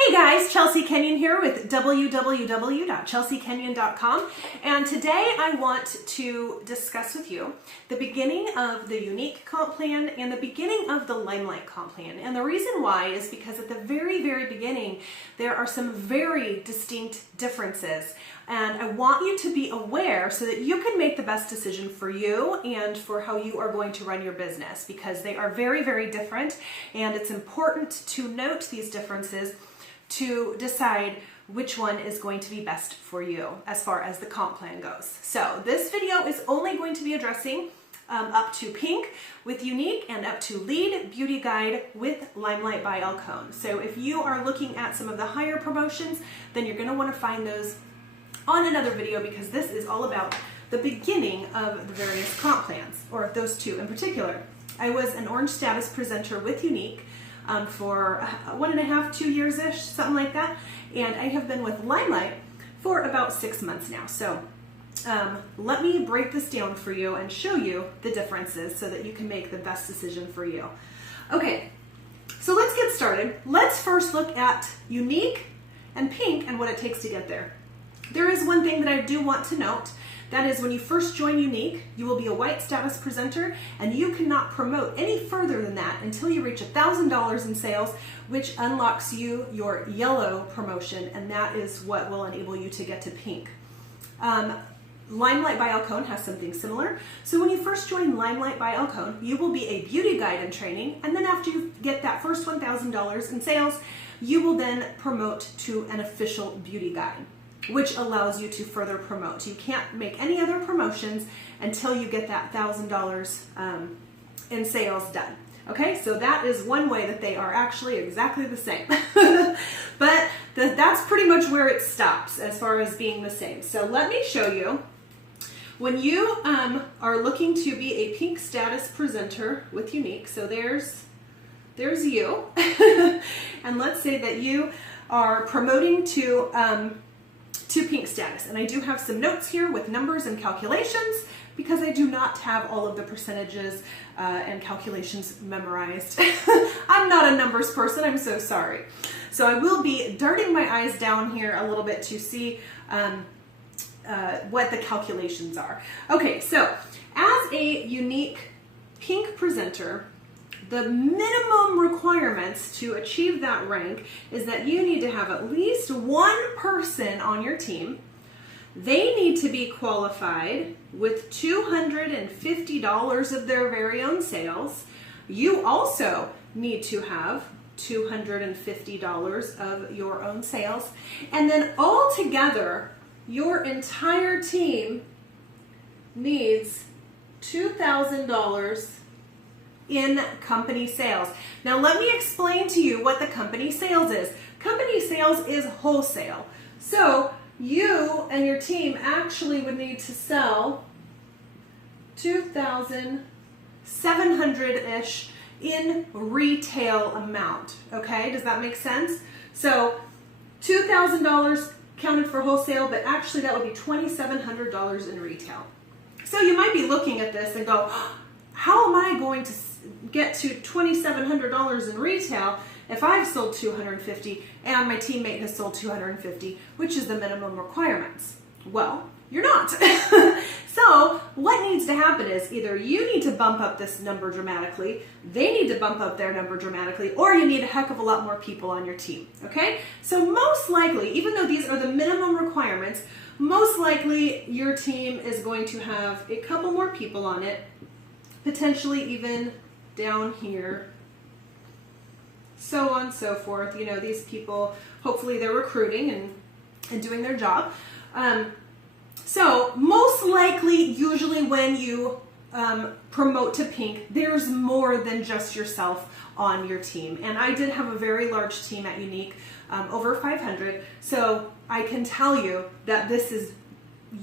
Hey guys, Chelsea Kenyon here with www.chelseakenyon.com, and today I want to discuss with you the beginning of the Younique comp plan and the beginning of the LimeLight comp plan. And the reason why is because at the very beginning there are some very distinct differences, and I want you to be aware so that you can make the best decision for you and for how you are going to run your business, because they are very different, and it's important to note these differences to decide which one is going to be best for you as far as the comp plan goes. So this video is only going to be addressing up to pink with Younique and up to lead beauty guide with LimeLight by Alcone. So if you are looking at some of the higher promotions, then you're going to want to find those on another video, because this is all about the beginning of the various comp plans, or those two in particular. I was an orange status presenter with Younique for 1.5 to 2 years-ish, something like that. And I have been with LimeLight for about 6 months now. So let me break this down for you and show you the differences so that you can make the best decision for you. Okay, so let's get started. Let's first look at Younique and pink and what it takes to get there. There is one thing that I do want to note. That is, when you first join Younique, you will be a white status presenter, and you cannot promote any further than that until you reach $1,000 in sales, which unlocks you your yellow promotion, and that is what will enable you to get to pink. LimeLight by Alcone has something similar. So when you first join LimeLight by Alcone, you will be a beauty guide in training, and then after you get that first $1,000 in sales, you will then promote to an official beauty guide, which allows you to further promote. You can't make any other promotions until you get that $1,000 in sales done. Okay, so that is one way that they are actually exactly the same. But that's pretty much where it stops as far as being the same. So let me show you. When you are looking to be a pink status presenter with Younique, so there's you. And let's say that you are promoting to pink status. And I do have some notes here with numbers and calculations, because I do not have all of the percentages and calculations memorized. I'm not a numbers person, I'm so sorry. So I will be darting my eyes down here a little bit to see what the calculations are. Okay, so as a Younique pink presenter, the minimum requirements to achieve that rank is that you need to have at least one person on your team. They need to be qualified with $250 of their very own sales. You also need to have $250 of your own sales. And then all together, your entire team needs $2,000 in company sales. Now let me explain to you what the company sales is. Company sales is wholesale. So you and your team actually would need to sell $2,700-ish in retail amount. Okay, does that make sense? So $2,000 counted for wholesale, but actually that would be $2,700 in retail. So you might be looking at this and go, how am I going to get to $2,700 in retail if I've sold 250 and my teammate has sold 250, which is the minimum requirements? Well, you're not. So what needs to happen is either you need to bump up this number dramatically, they need to bump up their number dramatically, or you need a heck of a lot more people on your team. Okay? So most likely, even though these are the minimum requirements, most likely your team is going to have a couple more people on it, potentially even down here, so on and so forth. You know, these people, hopefully they're recruiting and doing their job. So most likely, usually when you promote to pink, there's more than just yourself on your team. And I did have a very large team at Younique, over 500. So I can tell you that this is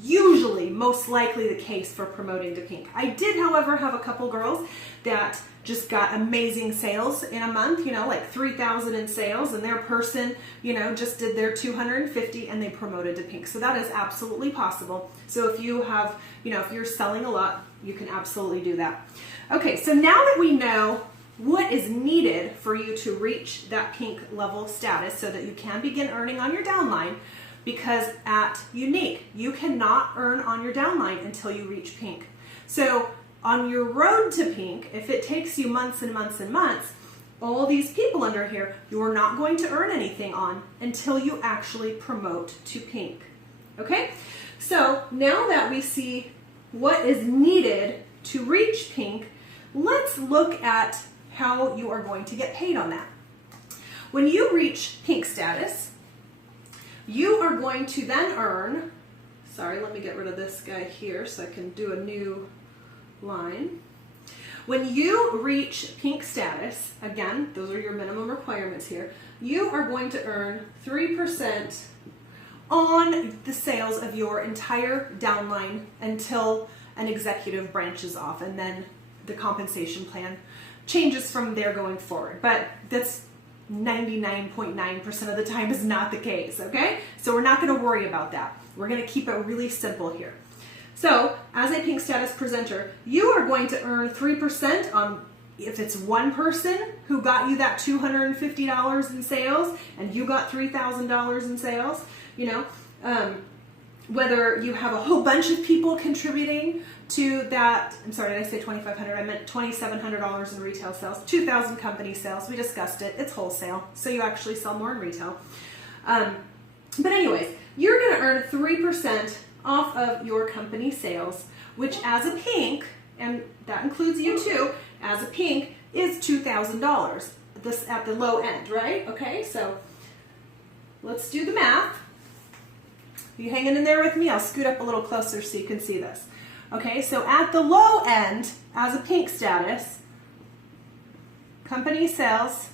usually most likely the case for promoting to pink. I did, however, have a couple girls that just got amazing sales in a month, you know, like 3,000 in sales, and their person, you know, just did their 250 and they promoted to pink. So that is absolutely possible. So if you have, you know, if you're selling a lot, you can absolutely do that. Okay, so now that we know what is needed for you to reach that pink level status so that you can begin earning on your downline, because at Younique, you cannot earn on your downline until you reach pink. So on your road to pink, if it takes you months and months and months, all these people under here, you're not going to earn anything on until you actually promote to pink. Okay? So now that we see what is needed to reach pink, let's look at how you are going to get paid on that. When you reach pink status, you are going to then earn, sorry, let me get rid of this guy here so I can do a new line. When you reach pink status, again, those are your minimum requirements here, you are going to earn 3% on the sales of your entire downline until an executive branches off, and then the compensation plan changes from there going forward. But that's 99.9% of the time is not the case, okay? So we're not going to worry about that. We're going to keep it really simple here. So as a pink status presenter, you are going to earn 3% on, if it's one person who got you that $250 in sales and you got $3,000 in sales, you know, whether you have a whole bunch of people contributing to that, I'm sorry, did I say $2,500? I meant $2,700 in retail sales, 2,000 company sales. We discussed it. It's wholesale, so you actually sell more in retail. But anyways, you're going to earn 3% off of your company sales, which as a pink, and that includes you too, as a pink is $2,000. This at the low end, right? Okay, so let's do the math. You hanging in there with me? I'll scoot up a little closer so you can see this. Okay, so at the low end, as a pink status, company sales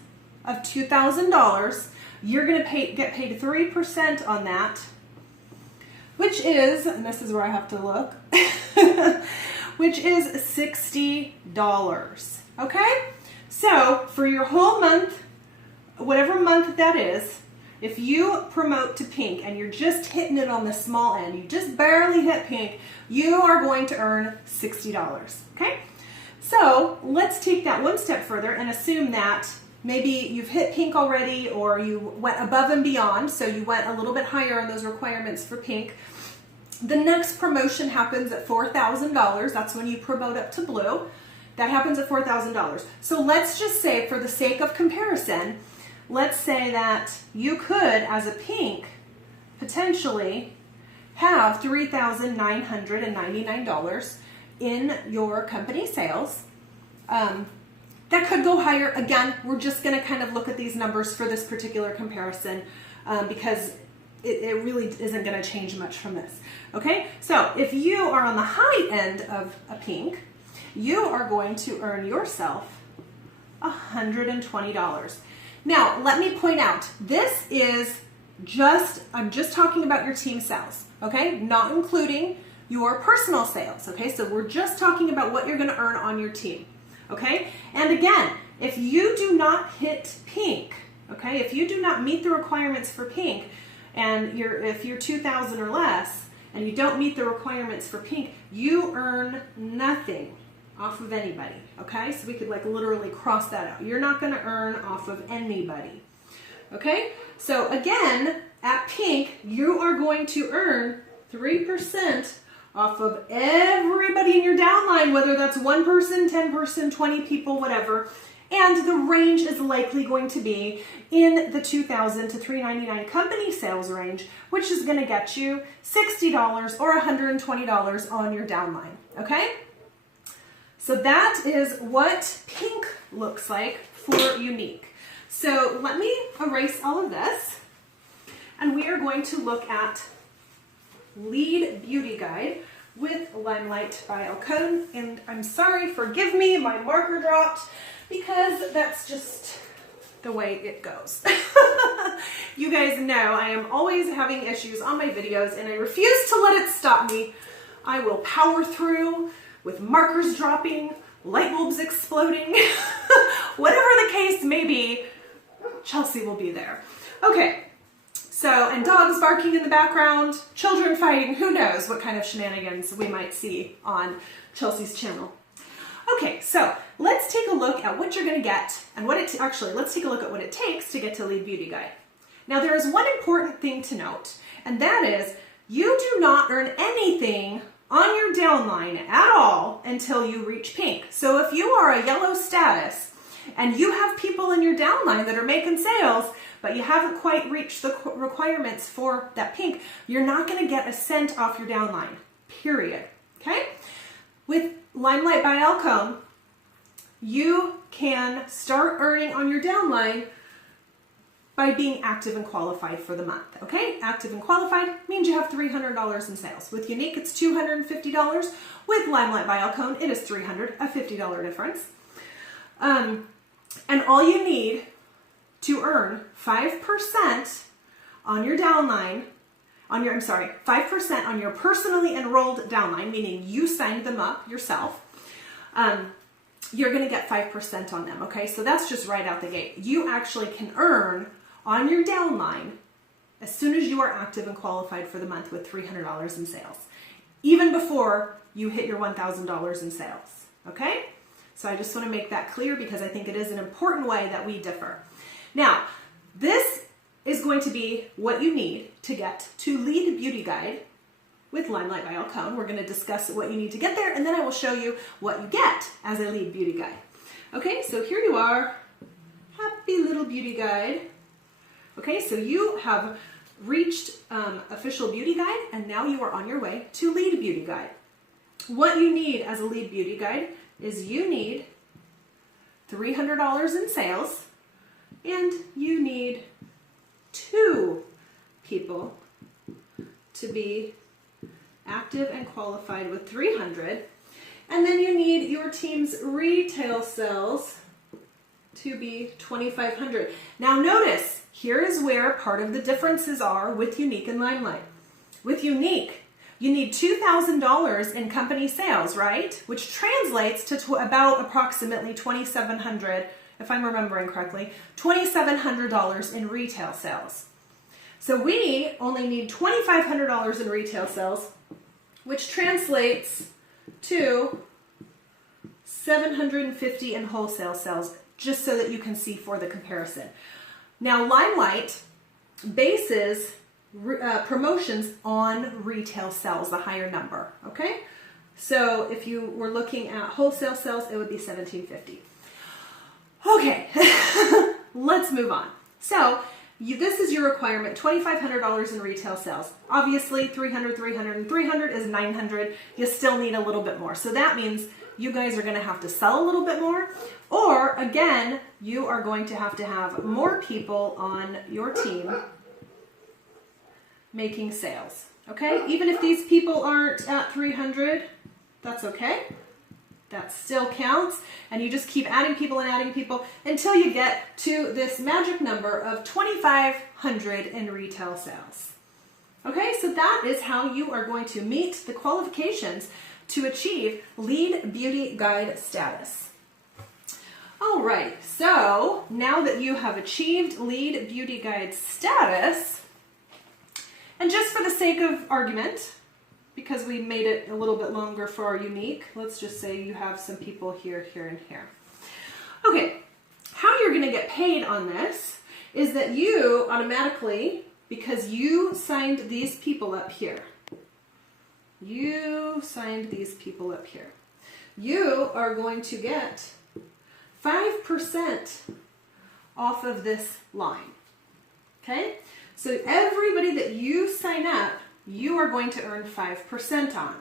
of $2,000, you're going to get paid 3% on that, which is, and this is where I have to look, which is $60. Okay? So for your whole month, whatever month that is, if you promote to pink and you're just hitting it on the small end, you just barely hit pink, you are going to earn $60. Okay? So let's take that one step further and assume that maybe you've hit pink already, or you went above and beyond, so you went a little bit higher on those requirements for pink. The next promotion happens at $4,000. That's when you promote up to blue. That happens at $4,000. So let's just say, for the sake of comparison, let's say that you could, as a pink, potentially have $3,999 in your company sales. That could go higher. Again, we're just going to kind of look at these numbers for this particular comparison because it really isn't going to change much from this. Okay, so if you are on the high end of a pink, you are going to earn yourself $120. Now, let me point out, this is I'm just talking about your team sales, okay? Not including your personal sales, okay? So we're just talking about what you're going to earn on your team. Okay, and again, if you do not hit pink, okay, if you do not meet the requirements for pink, and if you're 2,000 or less, and you don't meet the requirements for pink, you earn nothing off of anybody. Okay, so we could like literally cross that out. You're not going to earn off of anybody. Okay, so again, at pink, you are going to earn 3% off of everybody in your downline, whether that's 1 person, 10 person, 20 people, whatever. And the range is likely going to be in the $2,000 to $399 company sales range, which is going to get you $60 or $120 on your downline. Okay? So that is what pink looks like for Younique. So let me erase all of this, and we are going to look at Lead Beauty Guide with LimeLight by Alcone. And I'm sorry, forgive me, my marker dropped because that's just the way it goes. You guys know I am always having issues on my videos and I refuse to let it stop me. I will power through with markers dropping, light bulbs exploding, whatever the case may be, Chelsea will be there. Okay. So, and dogs barking in the background, children fighting, who knows what kind of shenanigans we might see on Chelsea's channel. Okay, so let's take a look at what you're going to get and what it let's take a look at what it takes to get to Lead Beauty Guide. Now there is one important thing to note, and that is you do not earn anything on your downline at all until you reach pink. So if you are a yellow status and you have people in your downline that are making sales, but you haven't quite reached the requirements for that pink, you're not going to get a cent off your downline, period. Okay? With LimeLight by Alcone, you can start earning on your downline by being active and qualified for the month. Okay? Active and qualified means you have $300 in sales. With Younique, it's $250. With LimeLight by Alcone, it is $300, a $50 difference. And all you need to earn 5% on your downline, 5% on your personally enrolled downline, meaning you signed them up yourself, you're going to get 5% on them, okay? So that's just right out the gate. You actually can earn on your downline as soon as you are active and qualified for the month with $300 in sales, even before you hit your $1,000 in sales, okay? So I just want to make that clear because I think it is an important way that we differ. Now, this is going to be what you need to get to Lead Beauty Guide with LimeLight by Alcone. We're going to discuss what you need to get there, and then I will show you what you get as a Lead Beauty Guide. Okay, so here you are, happy little beauty guide. Okay, so you have reached official beauty guide, and now you are on your way to Lead Beauty Guide. What you need as a Lead Beauty Guide is you need $300 in sales, and you need 2 people to be active and qualified with $300, and then you need your team's retail sales to be $2,500. Now notice, here is where part of the differences are with Younique and LimeLight. With Younique, you need $2,000 in company sales, right? Which translates to about approximately $2,700, if I'm remembering correctly, $2,700 in retail sales. So we only need $2,500 in retail sales, which translates to $750 in wholesale sales, just so that you can see for the comparison. Now, LimeLight bases promotions on retail sales, the higher number, okay? So if you were looking at wholesale sales, it would be $1,750. Okay, let's move on. So this is your requirement, $2,500 in retail sales. Obviously, 300, 300, and 300 is 900. You still need a little bit more. So that means you guys are going to have to sell a little bit more, or again, you are going to have more people on your team making sales, okay? Even if these people aren't at 300, that's okay. That still counts, and you just keep adding people and adding people until you get to this magic number of 2,500 in retail sales. Okay, so that is how you are going to meet the qualifications to achieve Lead Beauty Guide status. All right, so now that you have achieved Lead Beauty Guide status, and just for the sake of argument, because we made it a little bit longer for our Younique, let's just say you have some people here, here, and here. Okay, how you're going to get paid on this is that you automatically, because you signed these people up here, you are going to get 5% off of this line, okay? So everybody that you sign up, you are going to earn 5% on.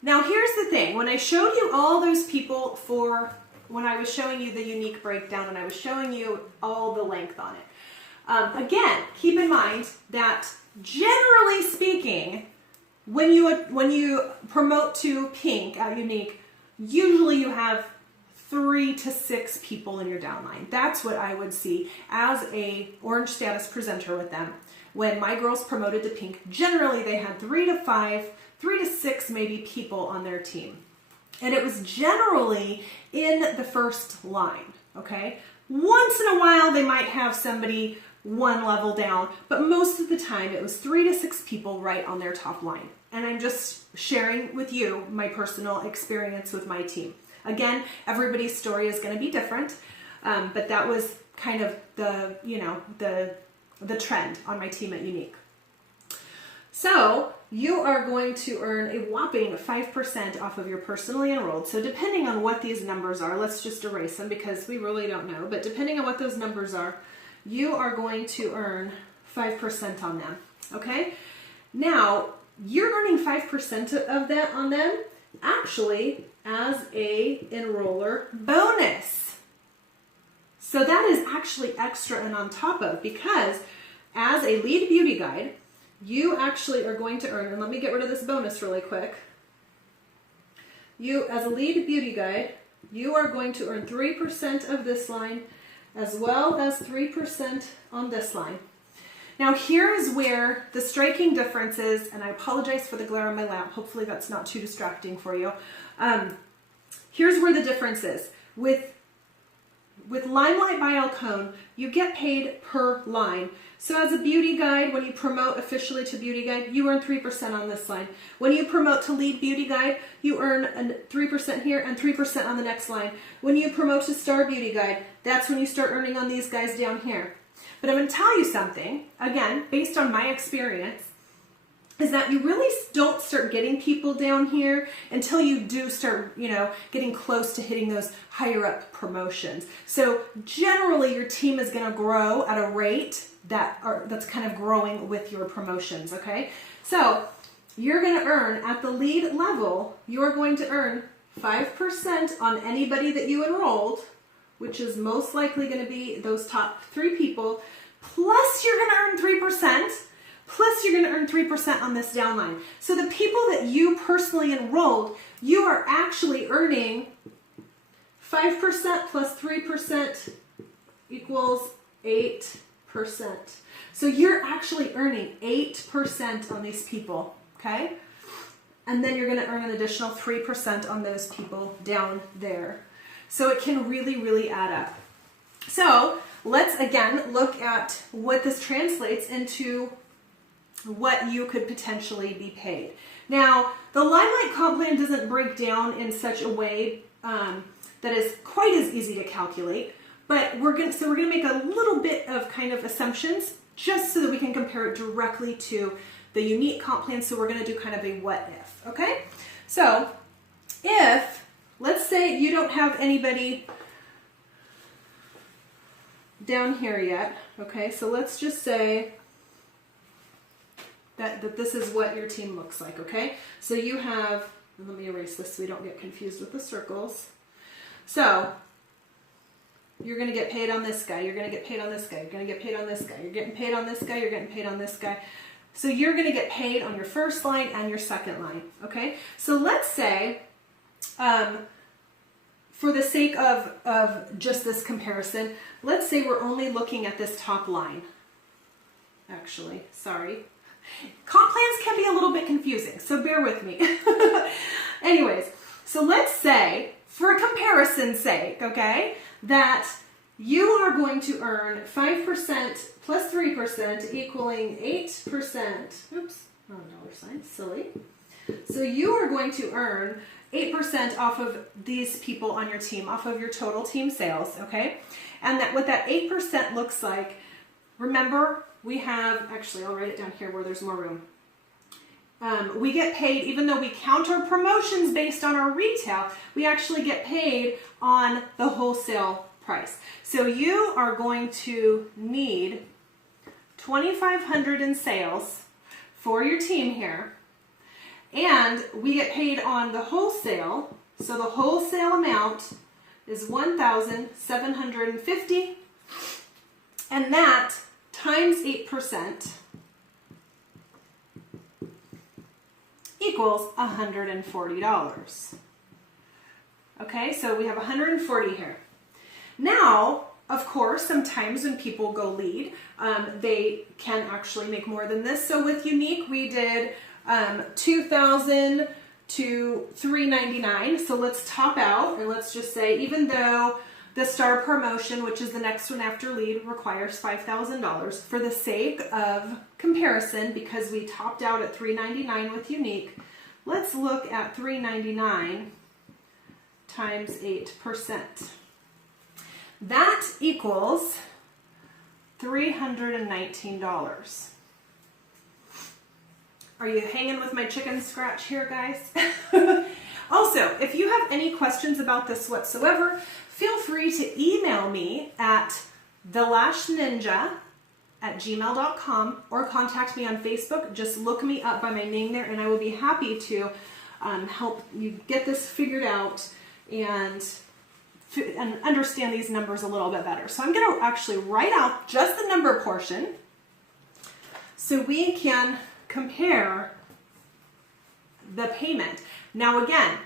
Now here's the thing, when I showed you all those people when I was showing you the Younique breakdown and I was showing you all the length on it, again, keep in mind that generally speaking, when you promote to pink at Younique, usually you have 3 to 6 people in your downline. That's what I would see as a orange status presenter with them. When my girls promoted to pink, generally they had 3 to 6 maybe people on their team. And it was generally in the first line, okay? Once in a while they might have somebody one level down, but most of the time it was 3 to 6 people right on their top line. And I'm just sharing with you my personal experience with my team. Again, everybody's story is going to be different, but that was kind of the, you know, the trend on my team at Younique. So you are going to earn a whopping 5% off of your personally enrolled. So depending on what these numbers are, let's just erase them because we really don't know, but depending on what those numbers are, you are going to earn 5% on them, okay? Now, you're earning 5% of that on them actually as a enroller bonus. So that is actually extra and on top of, because as a lead beauty guide, you actually are going to earn, and let me get rid of this bonus really quick. You, as a lead beauty guide, you are going to earn 3% of this line as well as 3% on this line. Now here is where the striking difference is, and I apologize for the glare on my lamp. Hopefully that's not too distracting for you. Here's where the difference is. With LimeLight by Alcone, you get paid per line. So as a beauty guide, when you promote officially to beauty guide, you earn 3% on this line. When you promote to lead beauty guide, you earn 3% here and 3% on the next line. When you promote to star beauty guide, that's when you start earning on these guys down here. But I'm going to tell you something, again, based on my experience, is that you really don't start getting people down here until you do start, you know, getting close to hitting those higher up promotions. So generally your team is going to grow at a rate that's kind of growing with your promotions, okay? So you're going to earn at the lead level, you're going to earn 5% on anybody that you enrolled, which is most likely going to be those top 3 people, plus you're going to earn 3%. Plus you're going to earn 3% on this downline. So the people that you personally enrolled, you are actually earning 5% plus 3% equals 8%. So you're actually earning 8% on these people, okay? And then you're going to earn an additional 3% on those people down there. So it can really, really add up. So let's again look at what this translates into what you could potentially be paid. Now, the LimeLight comp plan doesn't break down in such a way that is quite as easy to calculate, but we're gonna make a little bit of kind of assumptions just so that we can compare it directly to the Younique comp plan. So we're gonna do kind of a what if, okay? So if, let's say you don't have anybody down here yet, okay? So let's just say that this is what your team looks like, okay? So you have, let me erase this so we don't get confused with the circles. So you're going to get paid on this guy, you're going to get paid on this guy, you're going to get paid on this guy, you're getting paid on this guy, you're getting paid on this guy. So you're going to get paid on your first line and your second line, okay? So let's say, for the sake of just this comparison, let's say we're only looking at this top line. Actually, sorry. Comp plans can be a little bit confusing, so bear with me. Anyways, so let's say, for comparison's sake, okay, that you are going to earn 5% plus 3% equaling 8%. Oops, oh, dollar sign, silly. So you are going to earn 8% off of these people on your team, off of your total team sales, okay? And that what that 8% looks like, remember, we have, actually I'll write it down here where there's more room. We get paid, even though we count our promotions based on our retail, we actually get paid on the wholesale price. So you are going to need $2,500 in sales for your team here. And we get paid on the wholesale. So the wholesale amount is $1,750. And that times 8% equals $140. Okay, so we have 140 here. Now, of course, sometimes when people go lead, they can actually make more than this. So with Younique, we did $2,000 to $399. So let's top out and let's just say, even though the star promotion, which is the next one after lead, requires $5,000, for the sake of comparison, because we topped out at $399 with Younique, let's look at $399 times 8%. That equals $319. Are you hanging with my chicken scratch here, guys? Also, if you have any questions about this whatsoever, feel free to email me at thelashninja@gmail.com or contact me on Facebook. Just look me up by my name there and I will be happy to help you get this figured out and understand these numbers a little bit better. So I'm going to actually write out just the number portion so we can compare the payment. Now again,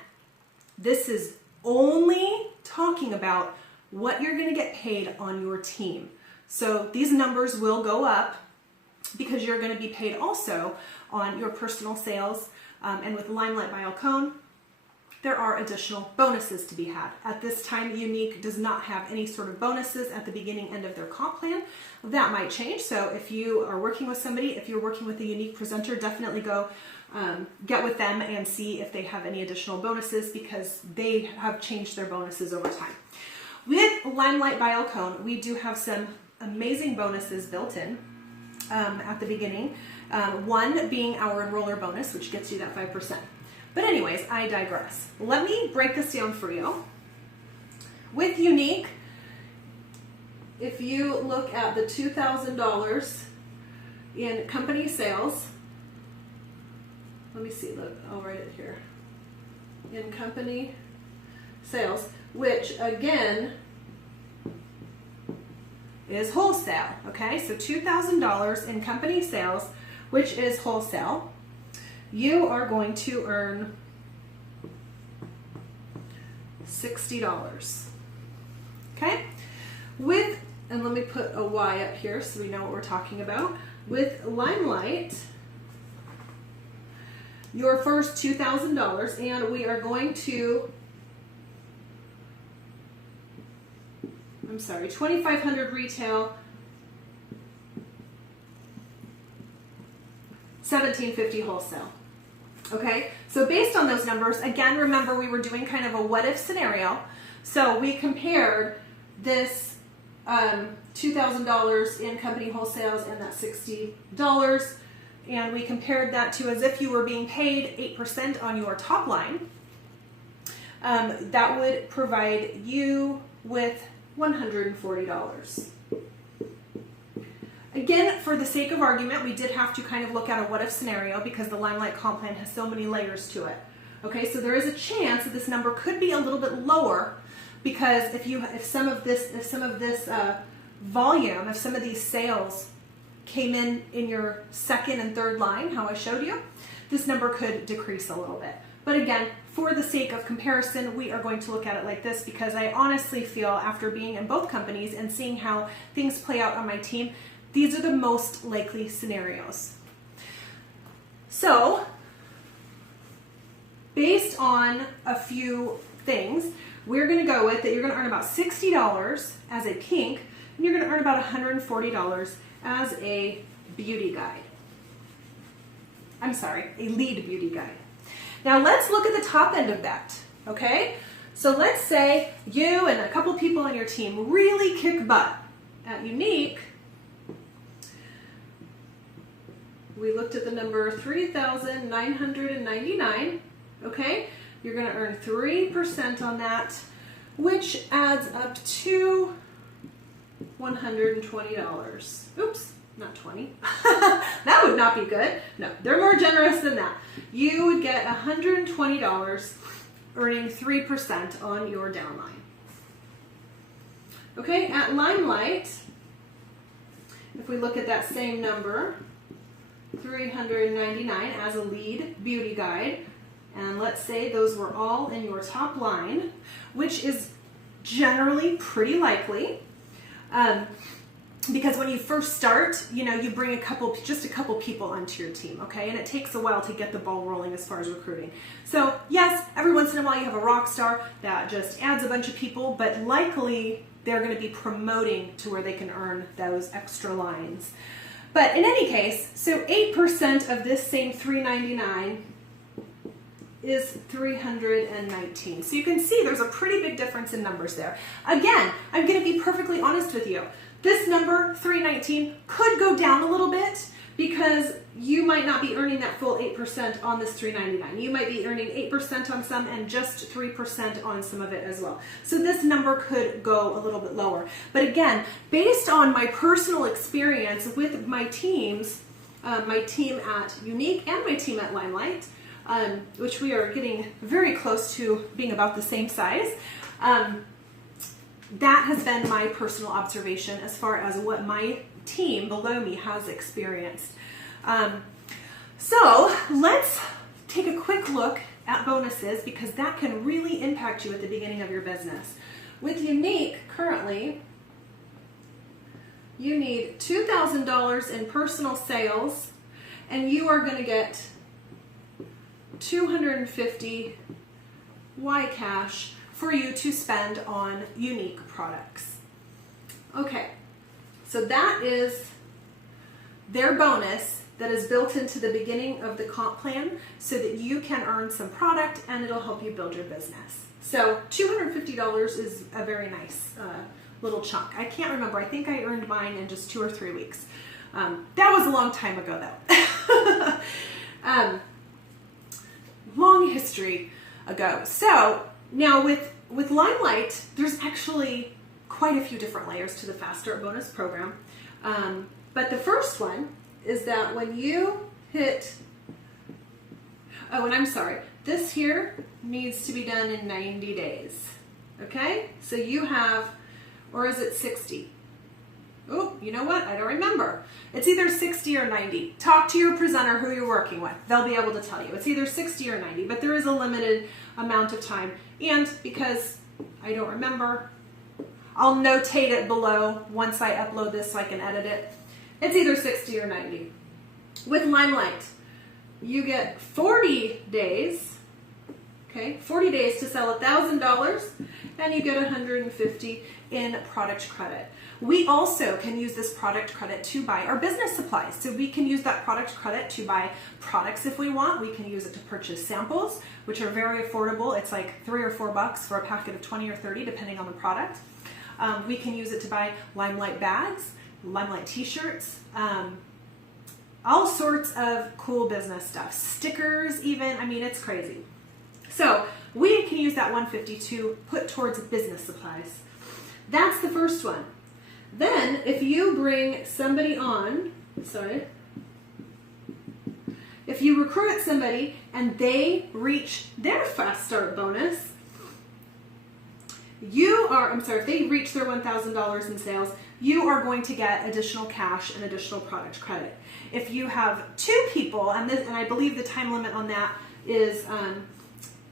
this is only talking about what you're going to get paid on your team. So these numbers will go up because you're going to be paid also on your personal sales, and with LimeLight by Alcone, there are additional bonuses to be had. At this time, Younique does not have any sort of bonuses at the beginning end of their comp plan. That might change. So if you are working with somebody, if you're working with a Younique presenter, definitely go get with them and see if they have any additional bonuses because they have changed their bonuses over time. With LimeLight by Alcone, we do have some amazing bonuses built in at the beginning. One being our enroller bonus, which gets you that 5%. But anyways, I digress. Let me break this down for you. With Younique, if you look at the $2,000 in company sales, let me see, look, I'll write it here. In company sales, which again is wholesale, okay? So $2,000 in company sales, which is wholesale. You are going to earn $60, okay? And let me put a Y up here so we know what we're talking about. With LimeLight, your first $2,000, and we are going to, 2,500 retail, $1,750 wholesale. Okay, so based on those numbers, again, remember we were doing kind of a what if scenario. So we compared this $2,000 in company wholesales and that $60, and we compared that to as if you were being paid 8% on your top line. That would provide you with $140. Again, for the sake of argument, we did have to kind of look at a what-if scenario because the LimeLight comp plan has so many layers to it. Okay, so there is a chance that this number could be a little bit lower because if some of this volume, if some of these sales came in your second and third line, how I showed you, this number could decrease a little bit. But again, for the sake of comparison, we are going to look at it like this because I honestly feel after being in both companies and seeing how things play out on my team, these are the most likely scenarios. So, based on a few things, we're going to go with that you're going to earn about $60 as a pink, and you're going to earn about $140 as a beauty guide. I'm sorry, a lead beauty guide. Now let's look at the top end of that, okay? So let's say you and a couple people on your team really kick butt. At Younique, we looked at the number 3,999, okay? You're going to earn 3% on that, which adds up to $120. Oops, not 20. That would not be good. No, they're more generous than that. You would get $120 earning 3% on your downline. Okay, at LimeLight, if we look at that same number, 399 as a lead beauty guide, and let's say those were all in your top line, which is generally pretty likely, because when you first start, you bring just a couple people onto your team, okay? And it takes a while to get the ball rolling as far as recruiting. So yes, every once in a while you have a rock star that just adds a bunch of people, but likely they're going to be promoting to where they can earn those extra lines. But in any case, so 8% of this same $399 is 319. So you can see there's a pretty big difference in numbers there. Again, I'm going to be perfectly honest with you. This number, 319, could go down a little bit because you might not be earning that full 8% on this 399. You might be earning 8% on some and just 3% on some of it as well. So this number could go a little bit lower. But again, based on my personal experience with my teams, my team at Younique and my team at LimeLight, which we are getting very close to being about the same size, that has been my personal observation as far as what my team below me has experienced. So let's take a quick look at bonuses because that can really impact you at the beginning of your business. With Younique, currently, you need $2,000 in personal sales and you are going to get 250 Y cash for you to spend on Younique products. Okay, so that is their bonus that is built into the beginning of the comp plan so that you can earn some product and it'll help you build your business. So $250 is a very nice little chunk. I can't remember. I think I earned mine in just 2 or 3 weeks. That was a long time ago though. Long history ago. So now with LimeLight, there's actually quite a few different layers to the Fast Start bonus program. But the first one is that when you hit, oh, and I'm sorry, this here needs to be done in 90 days. Okay? So you have, or is it 60? Oh, you know what? I don't remember. It's either 60 or 90. Talk to your presenter who you're working with. They'll be able to tell you. It's either 60 or 90, but there is a limited amount of time. And because I don't remember, I'll notate it below once I upload this so I can edit it. It's either 60 or 90. With LimeLight, you get 40 days, okay, 40 days to sell $1,000, and you get 150 in product credit. We also can use this product credit to buy our business supplies. So we can use that product credit to buy products if we want. We can use it to purchase samples, which are very affordable. It's like $3 or $4 for a packet of 20 or 30, depending on the product. We can use it to buy LimeLight bags, LimeLight t-shirts, all sorts of cool business stuff. Stickers even, I mean, it's crazy. So we can use that 150 to put towards business supplies. That's the first one. Then if you bring somebody on, if you recruit somebody and they reach their Fast Start bonus, if they reach their $1,000 in sales, you are going to get additional cash and additional product credit. If you have 2 people, and I believe the time limit on that is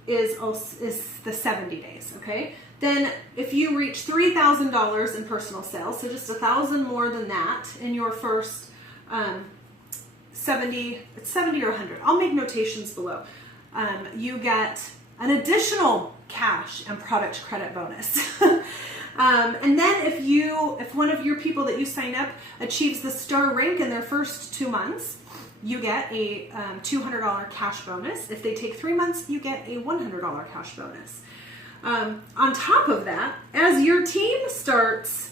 the 70 days, okay? Then if you reach $3,000 in personal sales, so just 1,000 more than that in your first 70 or 100. I'll make notations below. You get an additional cash and product credit bonus. And then if one of your people that you sign up achieves the star rank in their first 2 months, you get a $200 cash bonus. If they take 3 months, you get a $100 cash bonus. On top of that, as your team starts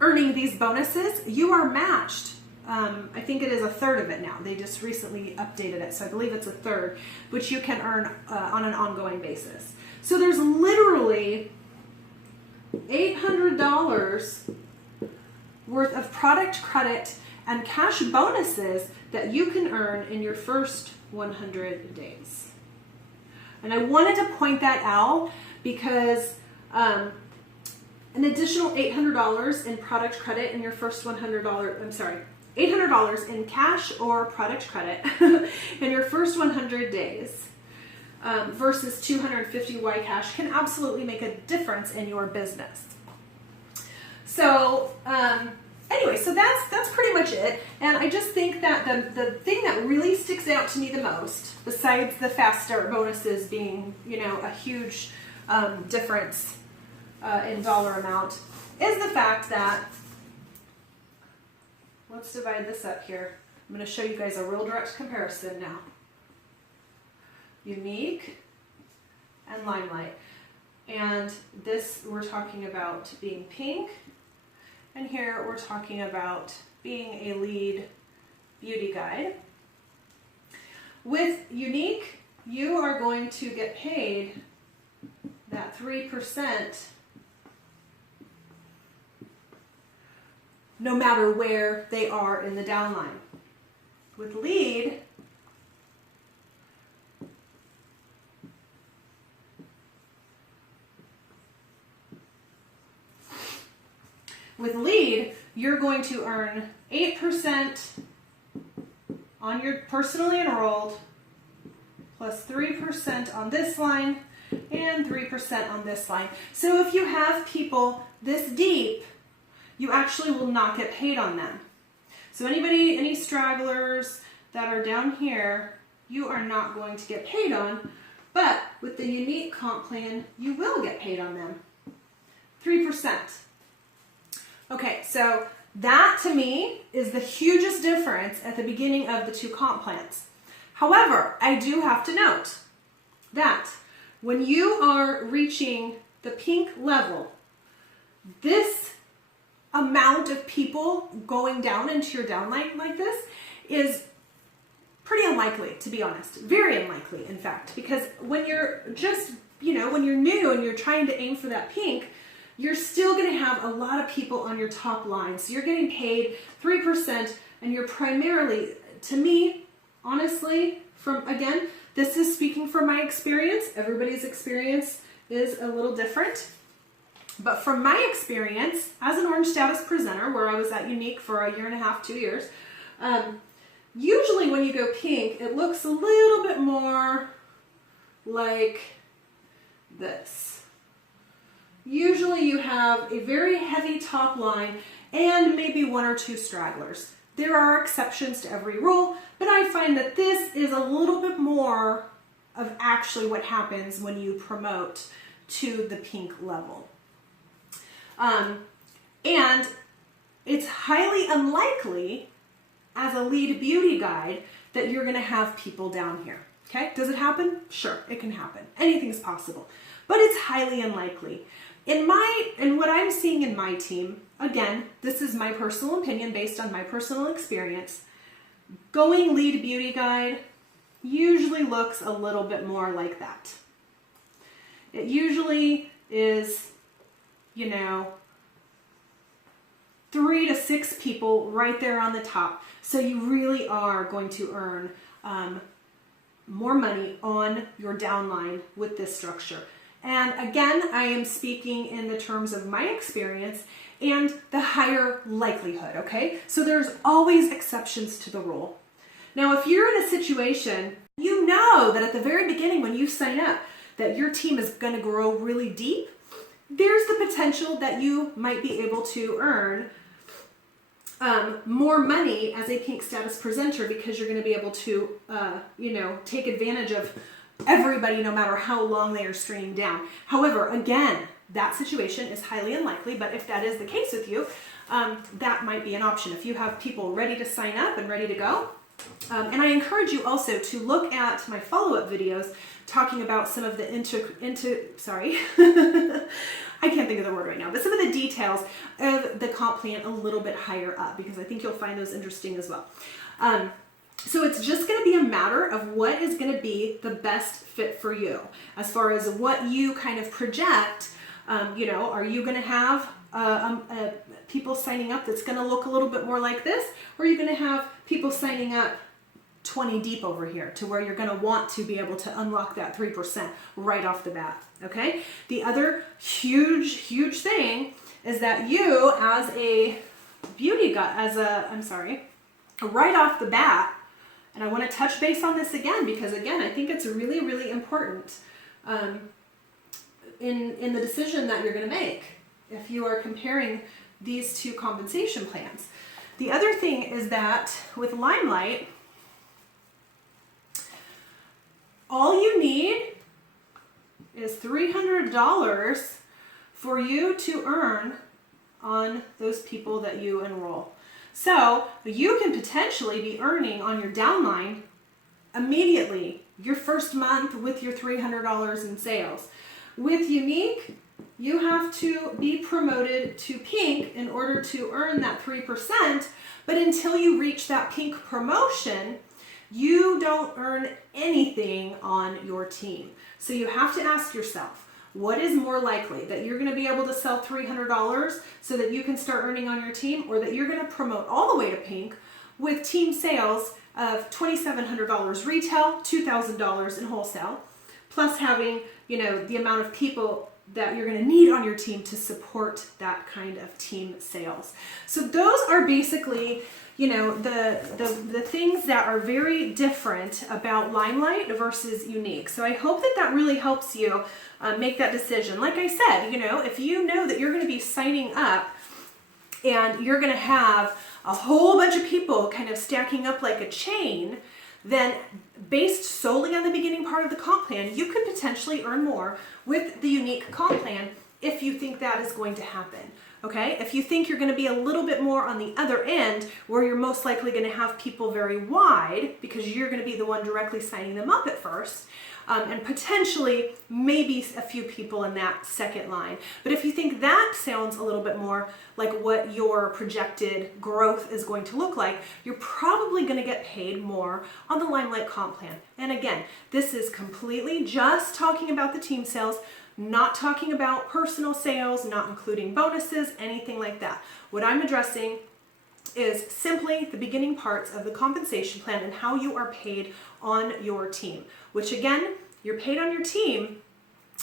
earning these bonuses, you are matched. I think it is 1/3 of it now. They just recently updated it, so I believe it's 1/3, which you can earn on an ongoing basis. So there's literally $800 worth of product credit and cash bonuses that you can earn in your first 100 days. And I wanted to point that out because an additional $800 in product credit in your first $800 in cash or product credit in your first 100 days versus 250 Y cash can absolutely make a difference in your business. So anyway, so that's pretty much it. And I just think that the thing that really sticks out to me the most, besides the Fast Start bonuses being, a huge difference in dollar amount, is the fact that, let's divide this up here. I'm going to show you guys a real direct comparison now. Younique, and LimeLight. And this we're talking about being pink, and here we're talking about being a lead beauty guide. With Younique, you are going to get paid that 3% no matter where they are in the downline. With lead, you're going to earn 8% on your personally enrolled, plus 3% on this line, and 3% on this line. So if you have people this deep, you actually will not get paid on them. So any stragglers that are down here, you are not going to get paid on, but with the Younique comp plan, you will get paid on them. 3%. Okay, so that to me is the hugest difference at the beginning of the two comp plans. However, I do have to note that when you are reaching the pink level, this amount of people going down into your downline like this is pretty unlikely, to be honest. Very unlikely, in fact, because when you're just, when you're new and you're trying to aim for that pink, you're still going to have a lot of people on your top line. So you're getting paid 3%, and you're primarily, to me, honestly, again, this is speaking from my experience. Everybody's experience is a little different. But from my experience as an orange status presenter, where I was at Younique for a 1.5 to 2 years, usually when you go pink, it looks a little bit more like this. Usually you have a very heavy top line and maybe 1 or 2 stragglers. There are exceptions to every rule, but I find that this is a little bit more of actually what happens when you promote to the pink level. And it's highly unlikely as a lead beauty guide that you're going to have people down here. Okay? Does it happen? Sure, it can happen. Anything's possible. But it's highly unlikely. In what I'm seeing in my team, again, this is my personal opinion based on my personal experience, going lead beauty guide usually looks a little bit more like that. It usually is, 3 to 6 people right there on the top. So you really are going to earn more money on your downline with this structure. And again, I am speaking in the terms of my experience and the higher likelihood, okay? So there's always exceptions to the rule. Now, if you're in a situation, you know that at the very beginning when you sign up, that your team is going to grow really deep, there's the potential that you might be able to earn more money as a pink status presenter because you're going to be able to, take advantage of everybody no matter how long they are stringing down. However, again, that situation is highly unlikely, but if that is the case with you, that might be an option. If you have people ready to sign up and ready to go, and I encourage you also to look at my follow-up videos talking about some of the I can't think of the word right now, but some of the details of the comp plan a little bit higher up, because I think you'll find those interesting as well. So it's just going to be a matter of what is going to be the best fit for you as far as what you kind of project. Are you going to have people signing up that's going to look a little bit more like this, or are you going to have people signing up 20 deep over here to where you're going to want to be able to unlock that 3% right off the bat? Okay. The other huge thing is that you as a beauty guide, right off the bat, and I want to touch base on this again, because again, I think it's really important in the decision that you're going to make if you are comparing these two compensation plans. The other thing is that with LimeLight, all you need is $300 for you to earn on those people that you enroll. So you can potentially be earning on your downline immediately your first month with your $300 in sales. With Younique, you have to be promoted to pink in order to earn that 3%, but until you reach that pink promotion, you don't earn anything on your team. So you have to ask yourself, what is more likely, that you're going to be able to sell $300 so that you can start earning on your team, or that you're going to promote all the way to pink with team sales of $2,700 retail, $2,000 in wholesale, plus having, the amount of people that you're going to need on your team to support that kind of team sales. So those are basically, the things that are very different about LimeLight versus Younique. So I hope that that really helps you make that decision. Like I said, if you know that you're going to be signing up and you're going to have a whole bunch of people kind of stacking up like a chain, then based solely on the beginning part of the comp plan, you could potentially earn more with the Younique comp plan if you think that is going to happen. Okay, if you think you're going to be a little bit more on the other end, where you're most likely going to have people very wide because you're going to be the one directly signing them up at first, and potentially maybe a few people in that second line. But if you think that sounds a little bit more like what your projected growth is going to look like, you're probably going to get paid more on the LimeLight comp plan. And again, this is completely just talking about the team sales, not talking about personal sales, not including bonuses, anything like that. What I'm addressing is simply the beginning parts of the compensation plan and how you are paid on your team, which again, you're paid on your team,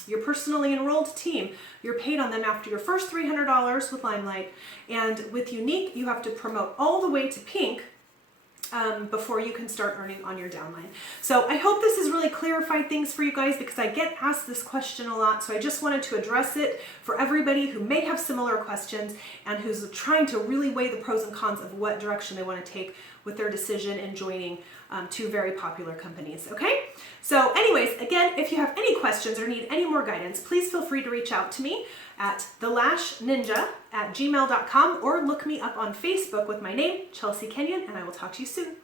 your personally enrolled team, you're paid on them after your first $300 with LimeLight, and with Younique, you have to promote all the way to pink before you can start earning on your downline. So I hope this has really clarified things for you guys, because I get asked this question a lot, so I just wanted to address it for everybody who may have similar questions and who's trying to really weigh the pros and cons of what direction they want to take with their decision in joining two very popular companies. Okay, so anyways, again, if you have any questions or need any more guidance, please feel free to reach out to me at thelashninja@gmail.com, or look me up on Facebook with my name, Chelsea Kenyon, and I will talk to you soon.